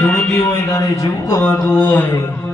ધૂળતી હોય તારે જેવું કવાતું હોય.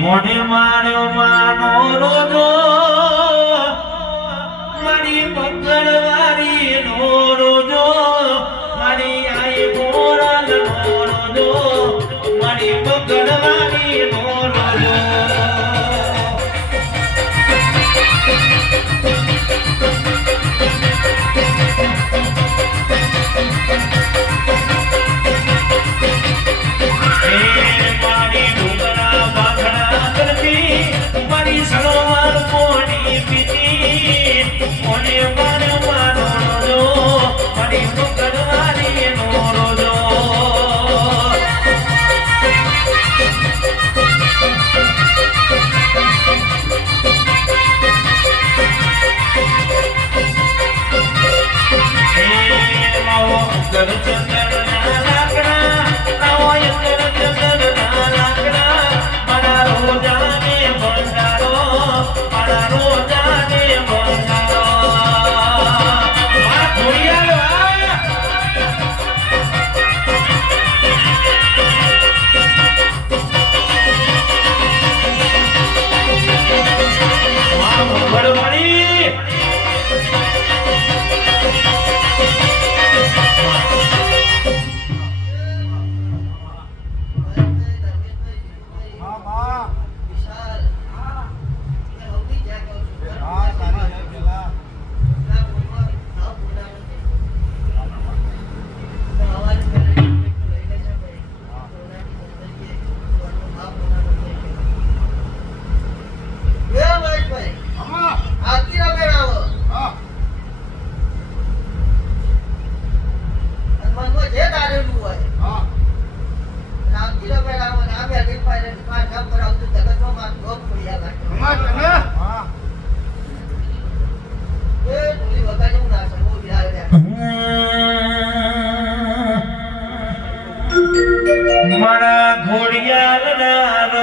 મોઢે માર્યો માનો રોજો મારી પકડ Temporal to Telecom and Road